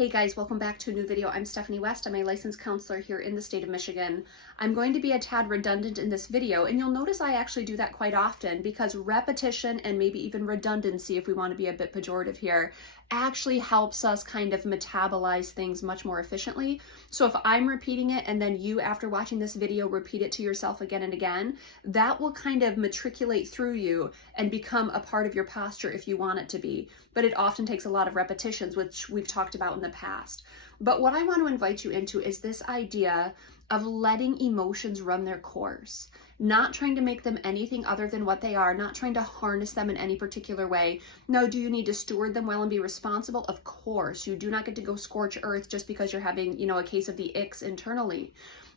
Hey guys, welcome back to a new video. I'm Stephanie West. I'm a licensed counselor here in the state of Michigan. I'm going to be a tad redundant in this video, and you'll notice I actually do that quite often because repetition and maybe even redundancy, if we want to be a bit pejorative here, actually helps us kind of metabolize things much more efficiently. So if I'm repeating it and then you, after watching this video, repeat it to yourself again and again, that will kind of matriculate through you and become a part of your posture if you want it to be. But it often takes a lot of repetitions, which we've talked about in the past. But what I want to invite you into is this idea of letting emotions run their course, not trying to make them anything other than what they are, not trying to harness them in any particular way. Now, do you need to steward them well and be responsible? Of course. You do not get to go scorch earth just because you're having, a case of the icks internally.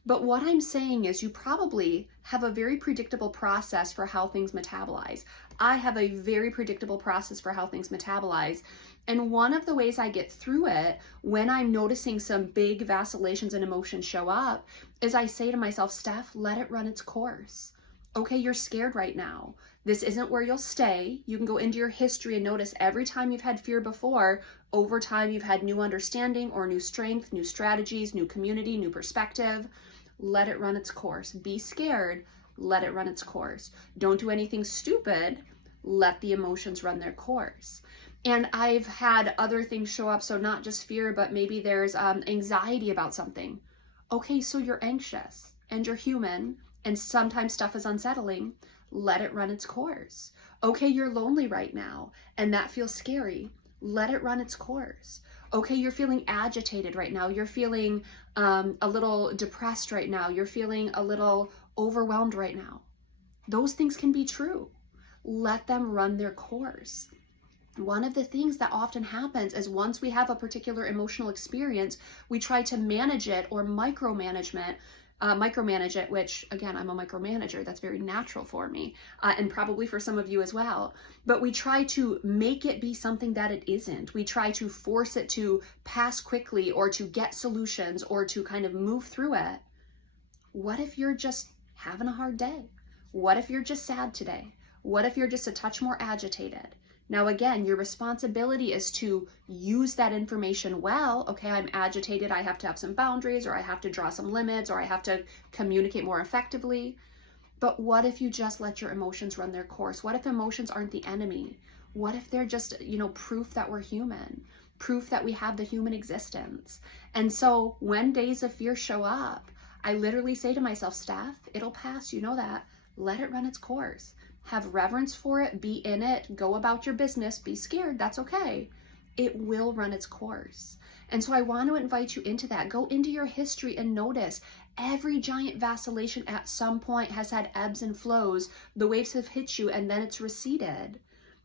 But what I'm saying is you probably have a very predictable process for how things metabolize. I have a very predictable process for how things metabolize. And one of the ways I get through it when I'm noticing some big vacillations and emotions show up is I say to myself, Steph, let it run its course. Okay, you're scared right now. This isn't where you'll stay. You can go into your history and notice every time you've had fear before, over time you've had new understanding or new strength, new strategies, new community, new perspective. Let it run its course. Be scared. Let it run its course. Don't do anything stupid. Let the emotions run their course. And I've had other things show up, so not just fear, but maybe there's anxiety about something. Okay, so you're anxious and you're human, and sometimes stuff is unsettling. Let it run its course. Okay, you're lonely right now, and that feels scary. Let it run its course. Okay, you're feeling agitated right now. You're feeling a little depressed right now. You're feeling a little overwhelmed right now. Those things can be true. Let them run their course. One of the things that often happens is once we have a particular emotional experience, we try to manage it or micromanage it, which again, I'm a micromanager. That's very natural for me and probably for some of you as well. But we try to make it be something that it isn't. We try to force it to pass quickly or to get solutions or to kind of move through it. What if you're just having a hard day? What if you're just sad today? What if you're just a touch more agitated? Now, again, your responsibility is to use that information well. Okay, I'm agitated. I have to have some boundaries, or I have to draw some limits, or I have to communicate more effectively. But what if you just let your emotions run their course? What if emotions aren't the enemy? What if they're just, proof that we're human, proof that we have the human existence? And so when days of fear show up, I literally say to myself, Steph, it'll pass. You know that. Let it run its course. Have reverence for it, be in it, go about your business, be scared, that's okay. It will run its course. And so I want to invite you into that. Go into your history and notice every giant vacillation at some point has had ebbs and flows. The waves have hit you and then it's receded.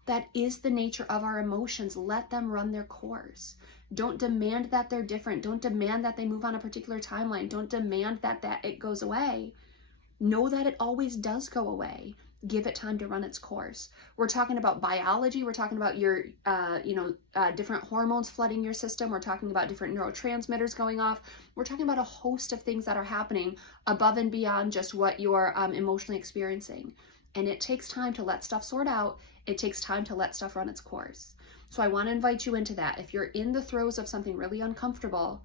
That is the nature of our emotions. Let them run their course. Don't demand that they're different. Don't demand that they move on a particular timeline. Don't demand that it goes away. Know that it always does go away. Give it time to run its course. We're talking about biology. We're talking about your, different hormones flooding your system. We're talking about different neurotransmitters going off. We're talking about a host of things that are happening above and beyond just what you're emotionally experiencing. And it takes time to let stuff sort out. It takes time to let stuff run its course. So I want to invite you into that. If you're in the throes of something really uncomfortable,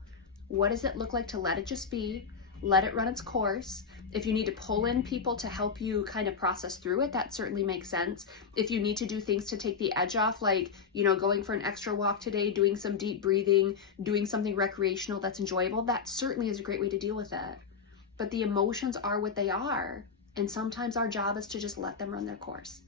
what does it look like to let it just be? Let it run its course. If you need to pull in people to help you kind of process through it, that certainly makes sense. If you need to do things to take the edge off, like, going for an extra walk today, doing some deep breathing, doing something recreational that's enjoyable, that certainly is a great way to deal with it. But the emotions are what they are. And sometimes our job is to just let them run their course.